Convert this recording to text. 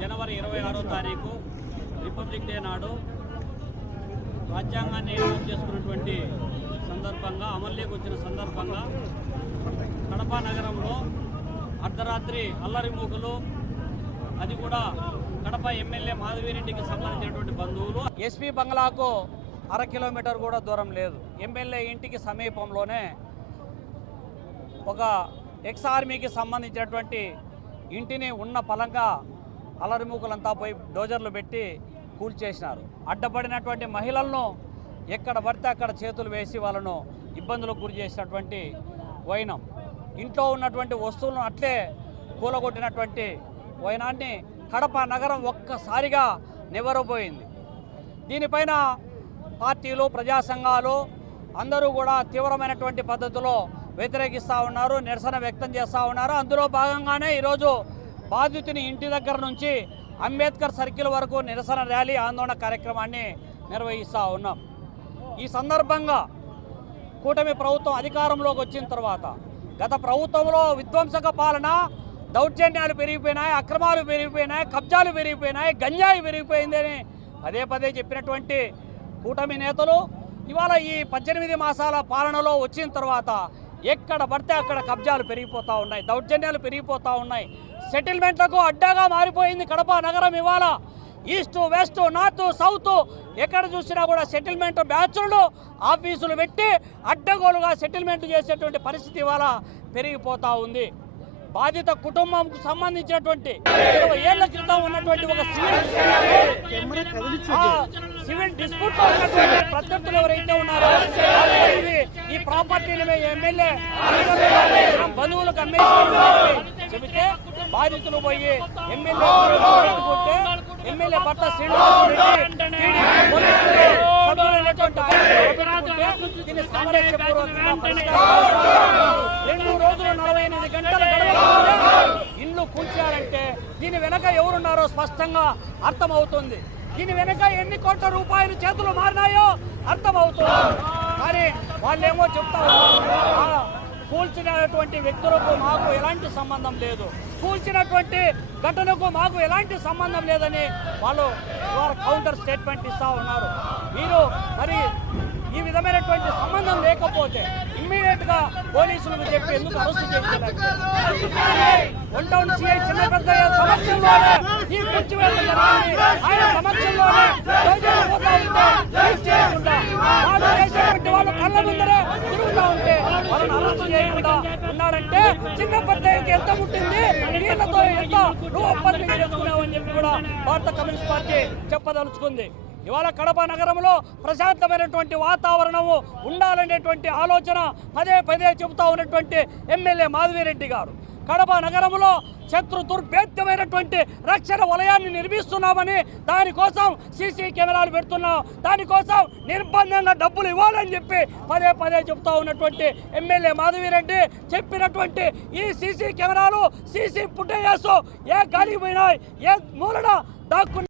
జనవరి 26వ తారీఖు republic day నాడు రాజ్యాంగాన్ని అమలు చేసుకున్నటువంటి సందర్భంగా అమల్లోకి వచ్చిన సందర్భంగా కడప నగరంలో అర్ధరాత్రి అల్లరి మూకలు, అది కూడా కడప ఎమ్మెల్యే మాధవిరెడ్డికి సంబంధించినటువంటి బంధువులు ఎస్పీ బంగ్లాకు 1/2 కిలోమీటర్ కూడా దూరం లేదు, ఎమ్మెల్యే ఇంటికి సమీపంలోనే ఒక ఎక్స్ ఆర్మీకి సంబంధించినటువంటి ఇంటిని ఉన్న పలంగా అలరిమూకలంతా పోయి డోజర్లు పెట్టి కూల్చేసినారు. అడ్డపడినటువంటి మహిళలను ఎక్కడ పడితే అక్కడ చేతులు వేసి వాళ్ళను ఇబ్బందులకు గురి చేసినటువంటి వైనం, ఇంట్లో ఉన్నటువంటి వస్తువులను అట్లే కూలగొట్టినటువంటి వైనాన్ని కడప నగరం ఒక్కసారిగా నివ్వరపోయింది. దీనిపైన పార్టీలు, ప్రజా సంఘాలు అందరూ కూడా తీవ్రమైనటువంటి పద్ధతిలో వ్యతిరేకిస్తూ ఉన్నారు, నిరసన వ్యక్తం చేస్తూ ఉన్నారు. అందులో భాగంగానే ఈరోజు బాధితుని ఇంటి దగ్గర నుంచి అంబేద్కర్ సర్కిల్ వరకు నిరసన ర్యాలీ, ఆందోళన కార్యక్రమాన్ని నిర్వహిస్తూ ఉన్నాం. ఈ సందర్భంగా కూటమి ప్రభుత్వం అధికారంలోకి వచ్చిన తర్వాత గత ప్రభుత్వంలో విధ్వంసక పాలన, దౌర్జన్యాలు పెరిగిపోయినాయి, అక్రమాలు పెరిగిపోయినాయి, కబ్జాలు పెరిగిపోయినాయి, గంజాయి పెరిగిపోయిందని పదే పదే చెప్పినటువంటి కూటమి నేతలు ఇవాళ ఈ 18 మాసాల పాలనలో వచ్చిన తర్వాత ఎక్కడ పడితే అక్కడ కబ్జాలు పెరిగిపోతూ ఉన్నాయి, దౌర్జన్యాలు పెరిగిపోతూ ఉన్నాయి. సెటిల్మెంట్లకు అడ్డాగా మారిపోయింది కడప నగరం. ఇవాళ ఈస్ట్, వెస్ట్, నార్త్, సౌత్ ఎక్కడ చూసినా కూడా సెటిల్మెంట్ బ్యాచ్లు, ఆఫీసులు పెట్టి అడ్డగోలుగా సెటిల్మెంట్ చేసేటువంటి పరిస్థితి ఇవాళ పెరిగిపోతూ ఉంది. బాధిత కుటుంబంకు సంబంధించినటువంటి 20 ఏళ్ల క్రితం ఉన్నటువంటి ఒక సివిల్ డిస్ప్యూట్ ఉన్నటువంటి ప్రత్యర్థులు ఎవరైతే ఉన్నారో ఈ ప్రాపర్టీని ఎమ్మెల్యే బంధువులకు అమ్మేసి చెబితే బాధితులు పోయి ఎమ్మెల్యే భర్త శ్రీనివాసరెడ్డి దీన్ని సామరస్యపూర్వకంగా 2 రోజులు 48 గంటలు ఇండ్లు కూల్చారంటే దీని వెనక ఎవరున్నారో స్పష్టంగా అర్థమవుతుంది. దీని వెనక ఎన్ని కోట్ల రూపాయలు చేతులు మారినాయో అర్థమవుతుంది. కానీ వాళ్ళేమో చెప్తా ఉన్నారు, కూల్చినటువంటి వ్యక్తులకు మాకు ఎలాంటి సంబంధం లేదు, కూల్చినటువంటి ఘటనకు మాకు ఎలాంటి సంబంధం లేదని వాళ్ళు కౌంటర్ స్టేట్మెంట్ ఇస్తూ ఉన్నారు. మీరు మరి ఈ విధమైనటువంటి సంబంధం లేకపోతే ఇమ్మీడియట్గా పోలీసులకు చెప్పి ఎందుకు అరెస్టు చేయలేదు? వన్ టౌన్ సిఐ చిన్నపెద్దయ్య సమక్షంలోనే ఈ కూల్చివేత ఆయన సమక్షంలోనే వాళ్ళు కళ్ళ ముందరే తిరుగుతూ ఉంటే వాళ్ళని అరెస్టు చేయకుండా ఉన్నాడంటే చిన్నపెద్దయ్యకి ఎంత పుట్టింది, వీళ్ళతో ఎంత నువ్వు ఒప్పందం చేసుకున్నావని చెప్పి కూడా భారత కమ్యూనిస్ట్ పార్టీ చెప్పదలుచుకుంది. ఇవాళ కడప నగరంలో ప్రశాంతమైనటువంటి వాతావరణము ఉండాలనేటువంటి ఆలోచన పదే పదే చెబుతూ ఉన్నటువంటి ఎమ్మెల్యే మాధవిరెడ్డి గారు కడప నగరంలో శత్రు దుర్భేద్యమైనటువంటి రక్షణ వలయాన్ని నిర్మిస్తున్నామని, దానికోసం సీసీ కెమెరాలు పెడుతున్నాం, దానికోసం నిర్బంధంగా డబ్బులు ఇవ్వాలని చెప్పి పదే పదే చెబుతూ ఉన్నటువంటి ఎమ్మెల్యే మాధవిరెడ్డి చెప్పినటువంటి ఈ సీసీ కెమెరాలు, సీసీ ఫుటేజెస్ ఏ గాలికి పోయినాయి, ఏ మూలన దాక్కున్నాయి.